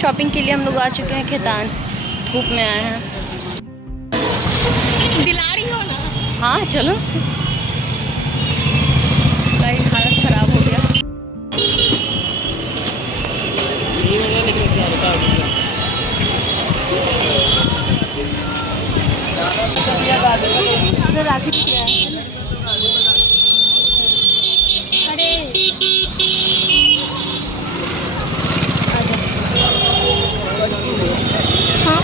Shopping के लिए हम लोग आ चुके हैं खेतान। धूप में आए हैं। दिला रही हो ना? हाँ चलो। हालत खराब हो गया। राखी दिख रहा है। अरे हाँ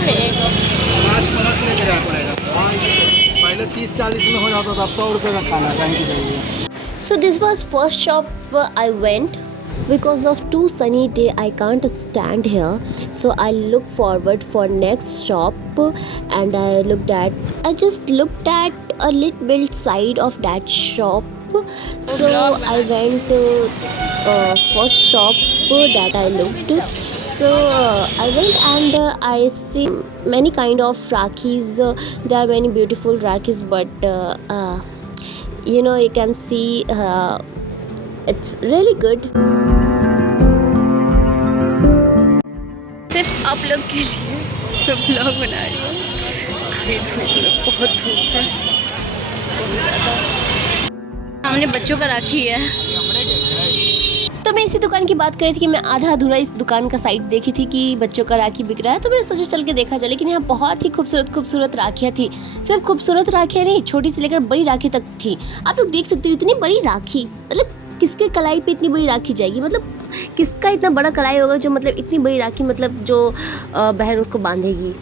पहले 30-40 में हो जाता था, अब 100 रुपये का खाना कहीं की चाहिए। So this was first shop I went. Because of too sunny day I can't stand here, so I look forward for next shop, and I just looked at a little bit side of that shop, so I went first shop that I looked. So I went and I see many kind of Rakhis. There are many beautiful Rakhis, but you can see it's really good. सिर्फ आप लोग के लिए मैं blog बना रही हूँ। बहुत धूप है। सामने बच्चों का राखी है। तो मैं इसी दुकान की बात कर रही थी कि मैं आधा अधूरा इस दुकान का साइट देखी थी कि बच्चों का राखी बिक रहा है, तो मैंने सोचा चल के देखा जाए। लेकिन यहाँ बहुत ही खूबसूरत राखियाँ थी। सिर्फ खूबसूरत राखियाँ नहीं, छोटी से लेकर बड़ी राखी तक थी। आप लोग देख सकते हो इतनी बड़ी राखी, मतलब किसके कलाई पे इतनी बड़ी राखी जाएगी, मतलब किसका इतना बड़ा कलाई होगा जो मतलब इतनी बड़ी राखी, मतलब जो बहन उसको बांधेगी।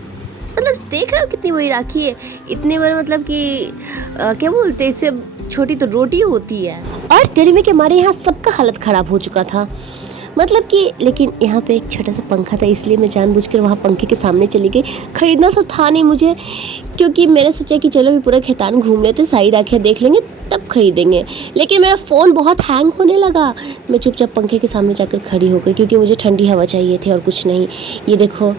मतलब देख रहे हो कितनी बड़ी राखी है, इतनी बड़ी, मतलब कि क्या बोलते हैं, इससे छोटी तो रोटी होती है। और गर्मी के मारे यहाँ सबका हालत ख़राब हो चुका था, मतलब कि, लेकिन यहाँ पे एक छोटा सा पंखा था, इसलिए मैं जानबूझकर वहाँ पंखे के सामने चली गई। ख़रीदना तो था नहीं मुझे, क्योंकि मैंने सोचा कि चलो भी पूरा खेतान घूम लेते, सारी राखियाँ देख लेंगे तब खरीदेंगे। लेकिन मेरा फ़ोन बहुत हैंग होने लगा। मैं चुपचाप पंखे के सामने जाकर खड़ी हो गई, क्योंकि मुझे ठंडी हवा चाहिए थी और कुछ नहीं। ये देखो,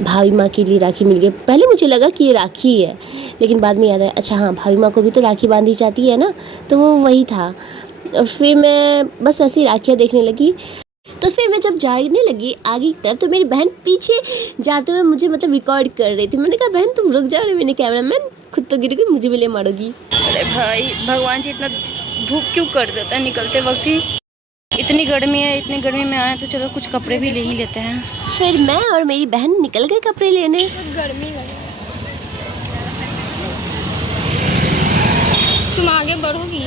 भाभी माँ के लिए राखी मिल गई। पहले मुझे लगा कि ये राखी है, लेकिन बाद में याद आया, अच्छा हाँ, भाभी माँ को भी तो राखी बांधी जाती है ना, तो वो वही था। और फिर मैं बस ऐसी राखियाँ देखने लगी। तो फिर मैं जब जाने लगी आगे की तरफ, तो मेरी बहन पीछे जाते हुए मुझे मतलब रिकॉर्ड कर रही थी। मैंने कहा बहन तुम रुक जाओ, मैंने कैमरामैन खुद तो गिर गई, मुझे भी ले मारोगी। अरे भाई, भगवान जी इतना धूप क्यों कर देता है निकलते वक्त ही। इतनी गर्मी है, इतनी गर्मी में आए तो चलो कुछ कपड़े भी ले ही लेते हैं। फिर मैं और मेरी बहन निकल गए कपड़े लेने। गर्मी लगे, तुम आगे बढ़ोगी।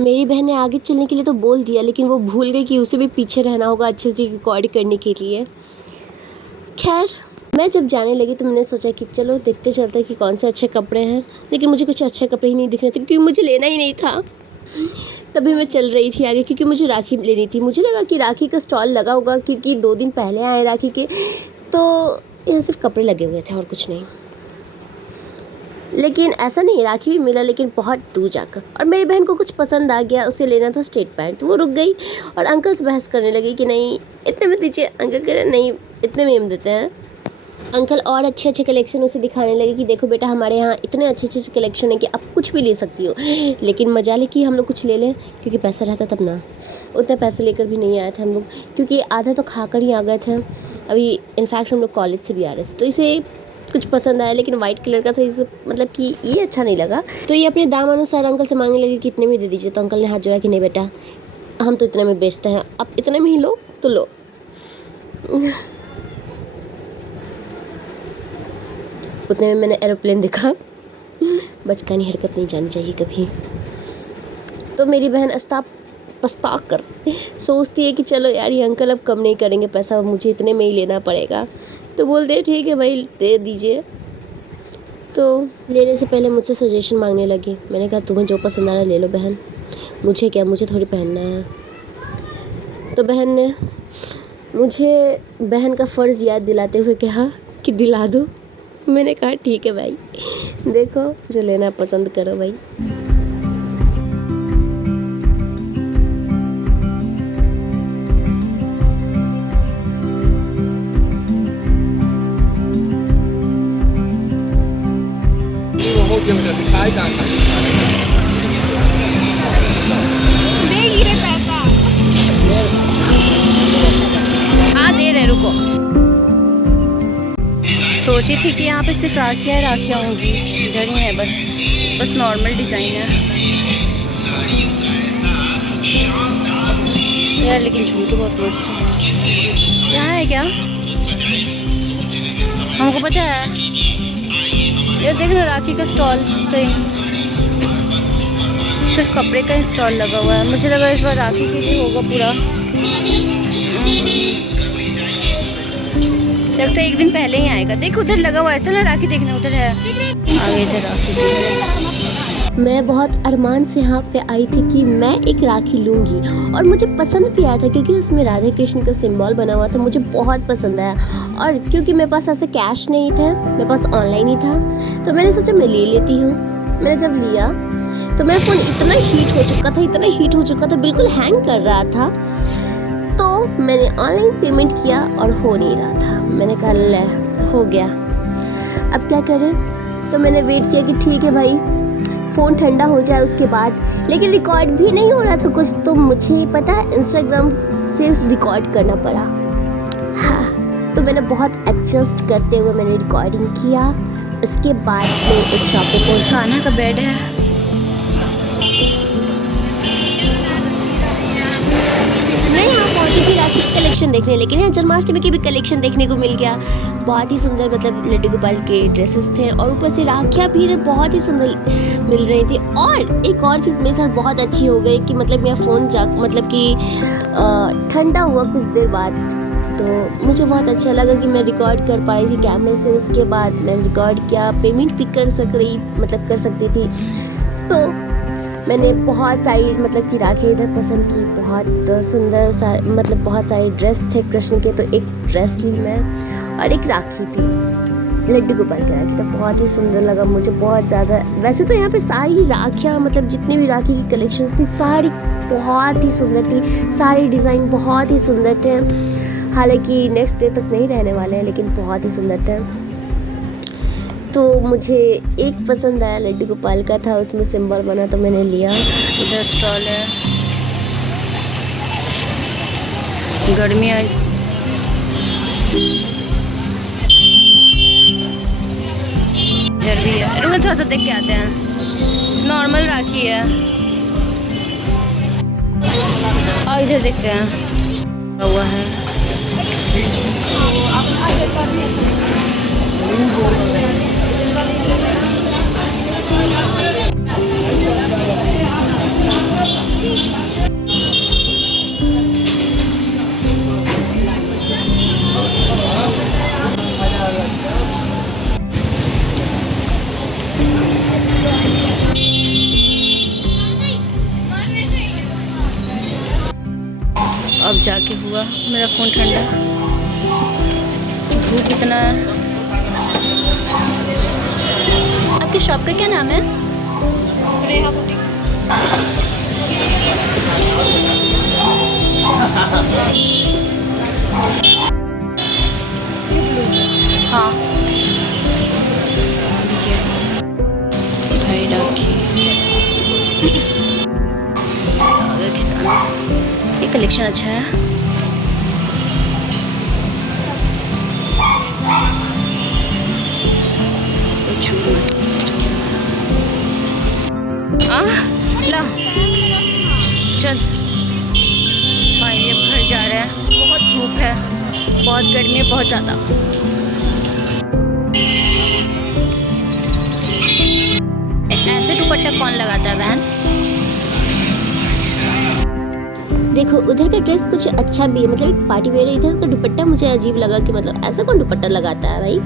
मेरी बहन ने आगे चलने के लिए तो बोल दिया, लेकिन वो भूल गई कि उसे भी पीछे रहना होगा अच्छे से रिकॉर्ड करने के लिए। खैर, मैं जब जाने लगी तो मैंने सोचा कि चलो देखते चलते कि कौन से अच्छे कपड़े हैं, लेकिन मुझे कुछ अच्छे कपड़े ही नहीं दिख रहे थे, क्योंकि मुझे लेना ही नहीं था। तभी मैं चल रही थी आगे, क्योंकि मुझे राखी लेनी थी। मुझे लगा कि राखी का स्टॉल लगा होगा, क्योंकि 2 दिन पहले आए राखी के, तो यहाँ सिर्फ कपड़े लगे हुए थे और कुछ नहीं। लेकिन ऐसा नहीं, राखी भी मिला, लेकिन बहुत दूर जाकर। और मेरी बहन को कुछ पसंद आ गया, उसे लेना था स्ट्रेट पैंट, तो वो रुक गई और अंकल से बहस करने लगी कि नहीं इतने में दीजिए। अंकल कह रहे नहीं, इतने में हम देते हैं। अंकल और अच्छे कलेक्शन उसे दिखाने लगे कि देखो बेटा, हमारे यहाँ इतने अच्छे कलेक्शन है कि आप कुछ भी ले सकती हो। लेकिन मजा ले कि हम लोग कुछ ले लें, क्योंकि पैसा रहता तब ना। उतने पैसे लेकर भी नहीं आए थे हम लोग, क्योंकि आधा तो खाकर ही आ गए थे। अभी इनफैक्ट हम लोग कॉलेज से भी आ रहे थे, तो इसे कुछ पसंद आया, लेकिन वाइट कलर का था, इसे मतलब कि ये अच्छा नहीं लगा। तो ये अपने दाम अनुसार अंकल से मांगने लगे कि इतने में दे दीजिए। तो अंकल ने हाथ जोड़ा कि नहीं बेटा, हम तो इतने में बेचते हैं, आप इतने में ही लो तो लो। उतने में मैंने एरोप्लेन देखा। बचकानी हरकत नहीं जानी चाहिए कभी। तो मेरी बहन पछता कर सोचती है कि चलो यार, ये अंकल अब कम नहीं करेंगे पैसा, मुझे इतने में ही लेना पड़ेगा। तो बोलते ठीक है भाई, दे दीजिए। तो लेने से पहले मुझसे सजेशन मांगने लगी। मैंने कहा तुम्हें जो पसंद आ रहा है ले लो बहन, मुझे क्या, मुझे थोड़ी पहनना है। तो बहन ने मुझे बहन का फ़र्ज़ याद दिलाते हुए कहा कि दिला दो। मैंने कहा ठीक है भाई, देखो जो लेना पसंद करो भाई। देगी रे पैसा। हाँ दे रहे, रुको। सोची थी कि यहाँ पे सिर्फ राखियाँ होंगी, इधर ही है बस नॉर्मल डिज़ाइन है यार, लेकिन झुमके बहुत मस्त है। यहाँ है क्या? हमको पता है ये देखना, राखी का स्टॉल कहीं सिर्फ कपड़े का स्टॉल लगा हुआ है। मुझे लगा इस बार राखी के लिए होगा पूरा। लगता है एक दिन पहले ही आएगा। देख उधर लगा हुआ है, चलो राखी देखने उधर है, आगे इधर राखी। मैं बहुत अरमान से यहाँ पे आई थी कि मैं एक राखी लूँगी और मुझे पसंद भी आया था क्योंकि उसमें राधा कृष्ण का सिंबल बना हुआ था। मुझे बहुत पसंद आया और क्योंकि मेरे पास ऐसे कैश नहीं था, मेरे पास ऑनलाइन ही था, तो मैंने सोचा मैं ले लेती हूँ। मैंने जब लिया तो मेरा फ़ोन इतना हीट हो चुका था, बिल्कुल हैंग कर रहा था। तो मैंने ऑनलाइन पेमेंट किया और हो नहीं रहा था। मैंने कहा ले हो गया, अब क्या करें। तो मैंने वेट किया कि ठीक है भाई फ़ोन ठंडा हो जाए उसके बाद, लेकिन रिकॉर्ड भी नहीं हो रहा था कुछ। तो मुझे पता है इंस्टाग्राम से रिकॉर्ड करना पड़ा। हाँ, तो मैंने बहुत एडजस्ट करते हुए मैंने रिकॉर्डिंग किया। उसके बाद मैं एक शॉप पे पहुँचा। खाना का बेड है, मैं यहाँ पहुँची थी राखी की कलेक्शन देखने, लेकिन यहाँ जन्माष्टमी की भी कलेक्शन देखने को मिल गया। बहुत ही सुंदर मतलब लड्डू गोपाल के ड्रेसेस थे और ऊपर से राखियाँ भी इधर बहुत ही सुंदर मिल रही थी। और एक और चीज़ मेरे साथ बहुत अच्छी हो गई कि मतलब मेरा फ़ोन मतलब कि ठंडा हुआ कुछ देर बाद, तो मुझे बहुत अच्छा लगा कि मैं रिकॉर्ड कर पाई थी कैमरे से। उसके बाद मैंने रिकॉर्ड किया, पेमेंट भी कर सकती थी। तो मैंने बहुत सारी मतलब कि राखी इधर पसंद की, बहुत सुंदर मतलब बहुत सारे ड्रेस थे कृष्ण के। तो एक ड्रेस ली मैं और एक राखी भी, लड्डू गोपाल की राखी। तो बहुत ही सुंदर लगा मुझे, बहुत ज़्यादा। वैसे तो यहाँ पे सारी राखियाँ मतलब जितनी भी राखी की कलेक्शन थी सारी बहुत ही सुंदर थी, सारे डिज़ाइन बहुत ही सुंदर थे। हालांकि नेक्स्ट डे तक नहीं रहने वाले हैं, लेकिन बहुत ही सुंदर थे। तो मुझे एक पसंद आया, लड्डू गोपाल का था, उसमें सिंबल बना, तो मैंने लिया। इधर स्टॉल है, गर्मियाँ इधर भी है। अरे थोड़ा सा देख के आते हैं, नॉर्मल राखी है। और इधर देखते हैं हुआ है। अब जाके हुआ मेरा फ़ोन ठंडा। धूप इतना है। आपकी शॉप का क्या नाम है? रेहा बुटीक। हाँ दीजिए भाई राखी। ये कलेक्शन अच्छा है। ला चल भाई, अब घर जा रहे हैं। बहुत धूप है, बहुत गर्मी है, बहुत ज़्यादा। ऐसे दुपट्टा कौन लगाता है बहन? देखो उधर का ड्रेस कुछ अच्छा भी है, मतलब एक पार्टी वेयर है। इधर का दुपट्टा मुझे अजीब लगा कि मतलब ऐसा कौन दुपट्टा लगाता है भाई।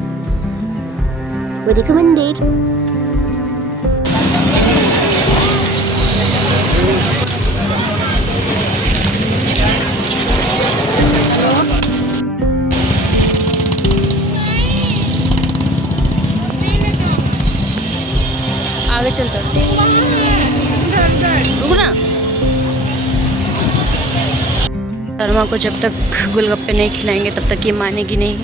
वो देखो मंदिर। आगे चलता रुको ना। शर्मा को जब तक गोलगप्पे नहीं खिलाएंगे तब तक ये मानेगी नहीं।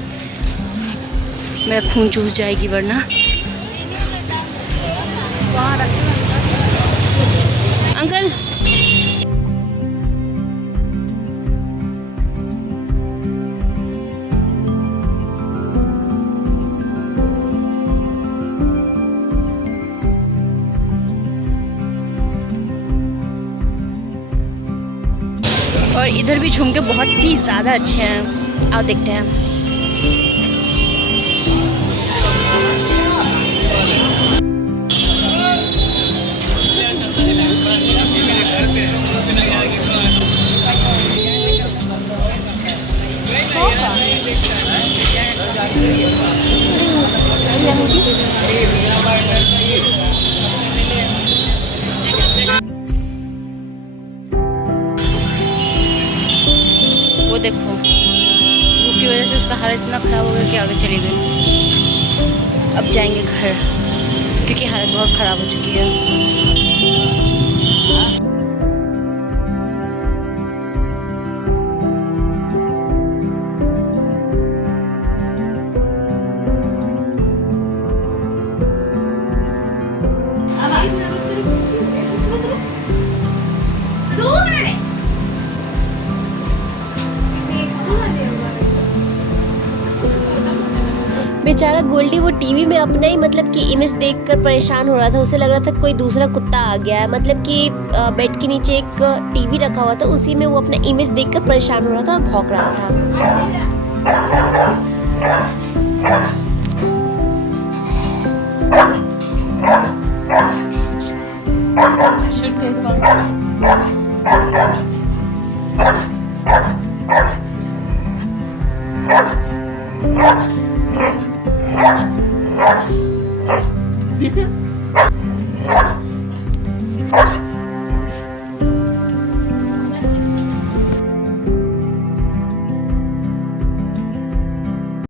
मेरा खून चूस जाएगी वरना। अंकल इधर भी झुमके बहुत ही ज़्यादा अच्छे हैं। आओ देखते हैं। वो देखो, धूप की वजह से उसका हालत इतना ख़राब हो गया कि आगे चली गई। अब जाएंगे घर क्योंकि हालत बहुत ख़राब हो चुकी है। बेचारा गोल्डी वो टीवी में अपना ही मतलब कि इमेज देखकर परेशान हो रहा था। उसे लग रहा था कोई दूसरा कुत्ता आ गया है। मतलब कि बेड के नीचे एक टीवी रखा हुआ था, उसी में वो अपना इमेज देखकर परेशान हो रहा था और भौंक रहा था।